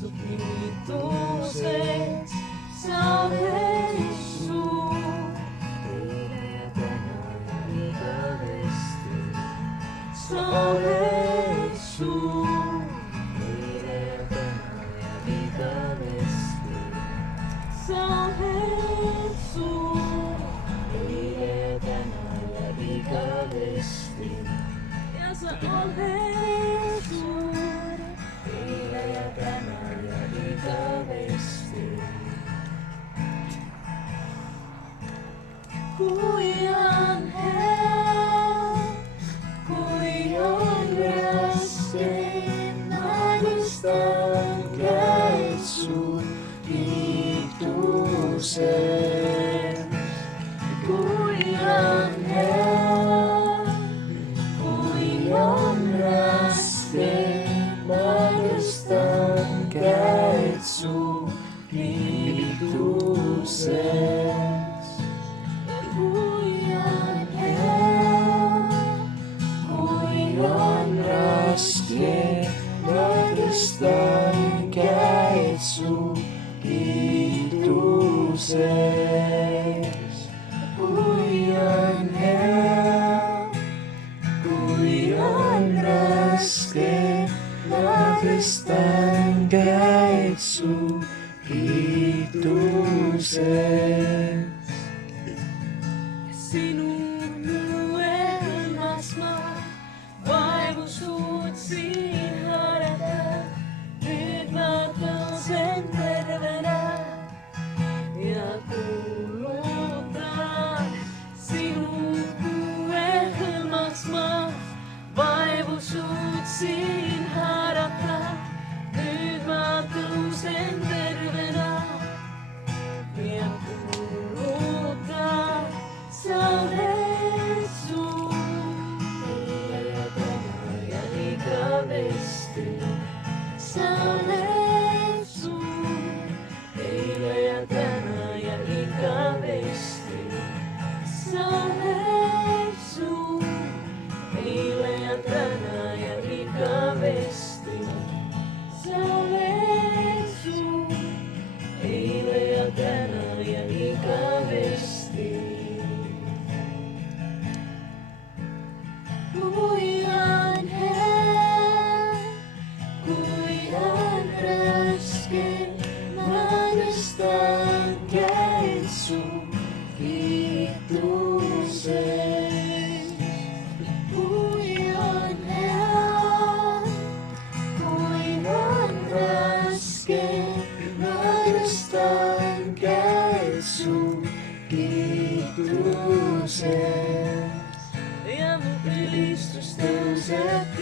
su kiituseks, sa oled suur. Eile ja täna ja igavesti, sa oled suur. Eile ja täna ja igavesti, sa oled suur. Eile ja täna ja igavesti, ja sa oled suur. Eile ja täna ja igavesti. Kui on hea, kui on raske, magistan käed su kiituseks. Kui on hea, kui on raske, magistan käed su kiituseks. Kui on hea, kui on raske, magistan käed su kiituseks. Kui on hea, kui on raske, magistan käed su kiituseks. Sinu nõue hõlmas ma, vaevu suutsin harjata. Nüüd ma tõusen tervena ja kuulutan. Sinu nõue hõlmas ma, vaevu suutsin harjata. Nüüd ma tõusen tervena ja kuulutan. Sa oled suur. Eile ja täna ja igavesti, sa oled suur. Eile ja täna ja igavesti, sa oled suur. Eile ja täna ja igavesti, sa oled suur. Eile ja täna ja igavesti. Kui on hea, kui on raske, magistan käed su kiituseks. Kui on hea, kui on raske, magistan käed su kiituseks. Ja mu ülistus tõuseb